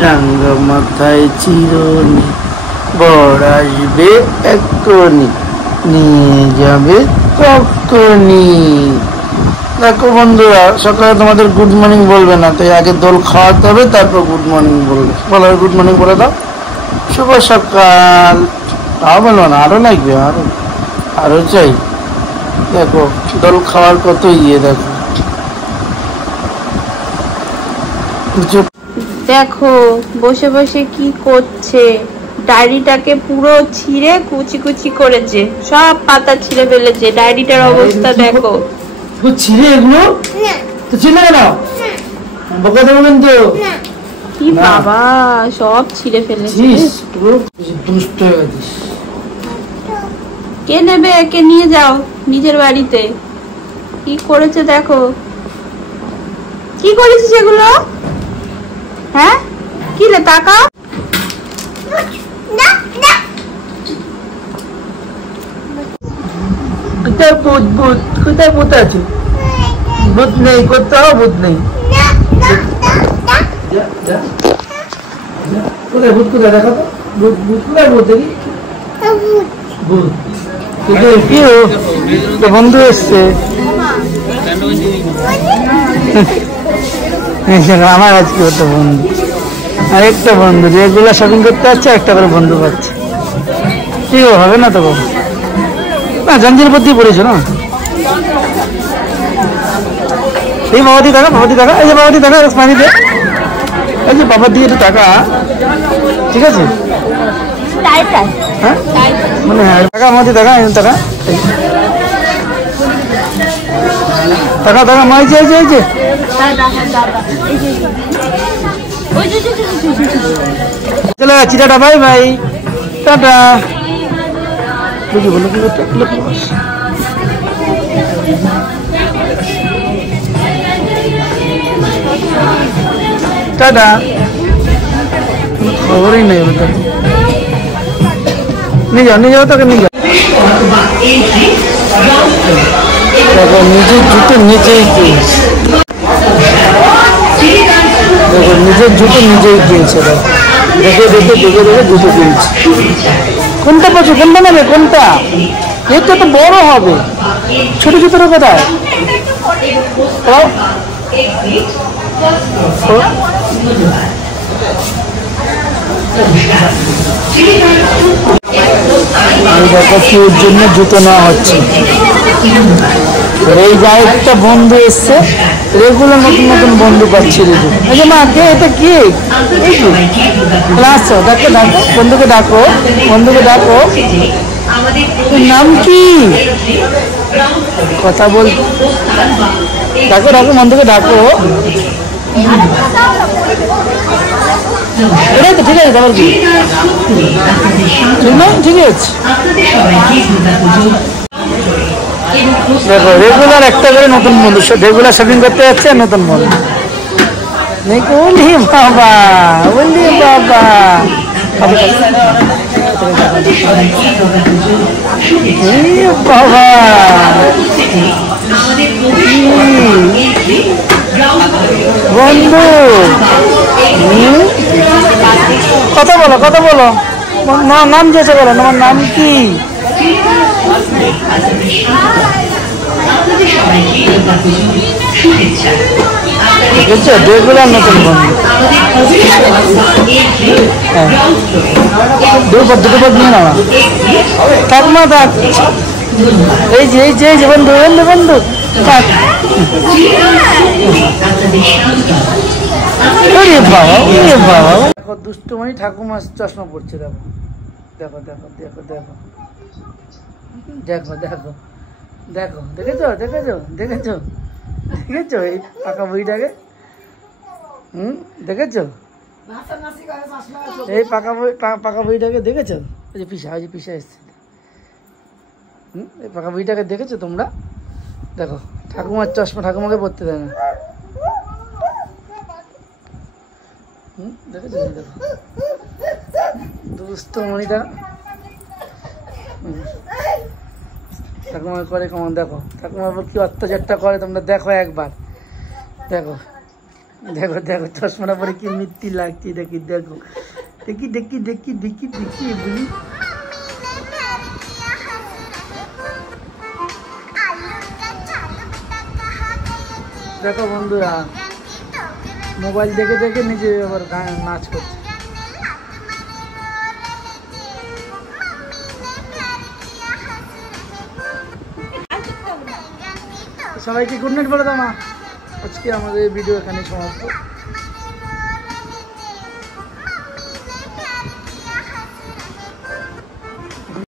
রাঙ্গা মাথায় চিরুনি, বর আসবে এক্ষুনি, নিয়ে যাবে কখনই। দেখো বন্ধুরা, সকালে তোমাদের গুড মর্নিং বলবে না, তাই আগে দোল খাওয়াতে হবে, তারপর গুড মর্নিং বলবে। বলো, গুড মর্নিং বলে দাও। শুভ সকাল। তাও বলবো না, আরো লাগবে, আরো চাই। দেখো দোল খাওয়ার কত ইয়ে। দেখো দেখো বসে বসে কি করছে, ডায়েরিটাকে পুরো ছিঁড়ে কুচি কুচি করেছে, সব পাতা ছিঁড়ে ফেলেছে। ডায়েরিটার অবস্থা দেখো। ছিঁড়ে এগুলো তো ছিঁড়ে নাও, বকা দেবো কিন্তু। কি বাবা, সব ছিঁড়ে ফেলেছে। দুষ্ট হয়ে গেছিস। কে নেবে? একে নিয়ে যাও নিজের বাড়িতে। কি করেছে দেখো, কি করেছে সেগুলো? হ্যাঁ কি রে, টাকা কোথায় ভূত? ভূত কোথায়? ভূত আছে? ভূত নেই, কোথাও ভূত নেই। কোথায় ভূত? কোথায় দেখা তো ভূত? ভূত কোথায়? ভূত দেখি ভূত। বন্ধু এসছে আমার আজকে হতো বন্ধু, আরেকটা বন্ধু যেগুলো শপিং করতে যাচ্ছে একটা করে বন্ধু পাচ্ছে। কি হবে না তো বাবু, না জঞ্জির প্রতি পড়েছো না। এই বাবাদি টাকা, বাবাদি টাকা, এই যে বাবাদি টাকা পানিতে, এই যে বাবার দিয়ে একটু টাকা, ঠিক আছে? হ্যাঁ মানে টাকা আমাদের টাকা, টাকা টাকা টাকা মাই যে এই যে চলে যাচ্ছি, টাটা, বাই বাই, টাটা। বুঝি বলো কি টাটা, খবরই নেই। নিয়ে যাও, নিয়ে যাও, তোকে নিয়ে যাও। দেখো নিজের জুতো নিজেই কিনছে, দেখো নিজের জুতো নিজেই কিনছে। দেখে দেখে দেখে দেখে জুতো কিনছে। কোনটা পাচ্ছ? কোনটা নেবে? কোনটা? এটা তো বড় হবে, ছোট জুতোর কোথায়? দেখো কির জন্য জুতো নেওয়া হচ্ছে। এই যে একটা বন্ধু এসছে, রেগুলার নতুন নতুন বন্ধু পাচ্ছি। এই যে মা, কে এটা? কি ক্লাস? ডাকো ডাকো বন্ধুকে, ডাকো বন্ধুকে, ডাকো। নাম কি? কথা বল, ডাকো ডাকো বন্ধুকে, ডাকো। এটাই তো ঠিক আছে, তারপর কি ঠিক না? ঠিক আছে। দেখো রেগুলার একটা করে নতুন বন্ধু, রেগুলার শপিং করতে যাচ্ছে নতুন বন্ধু। বলি বাবা, বলি বাবা, বাবা বন্ধু, কথা বলো, কথা বলো। নাম যেতে বলো, তোমার নাম কি? দেখেছো, রেগুলার নতুন বন্ধু। দুটো পথ নিয়ে নাও, থাক মা থাক। এই যে এই যে এই যে বন্ধু, বন্ধু বন্ধু থাক। বাবা, বাবা দেখো দুষ্টুমণি ঠাকুমা চশমা পড়ছে। দেখো দেখো দেখো দেখো দেখো দেখো দেখো দেখো, দেখেছো দেখেছো দেখেছো দেখেছো এই পাকা বইটাকে? দেখেছো এই পাকা বইটাকে? দেখেছো? ওই যে পিসা, ওই যে পিসা এসছে। এই পাকা বইটাকে দেখেছো তোমরা? দেখো ঠাকুমার চশমা, ঠাকুমাকে পড়তে দেয় না। দেখেছো? দেখো দুস্থ মণিটা ঠাকুমা করে কেমন। দেখো ঠাকুমার উপর কি অত্যাচারটা করে তোমরা দেখো একবার। দেখো দেখো দেখো চশমাটা পরে কি মিত্তি লাগছে, দেখি দেখো দেখি দেখি দেখি দেখি দেখি বলি। দেখো বন্ধুরা মোবাইল দেখে দেখে নিজে আবার গান নাচ করছে। সবাইকে গুড নাইট বলে দাও মা। আজকে আমাদের ভিডিও এখানে সমাপ্ত।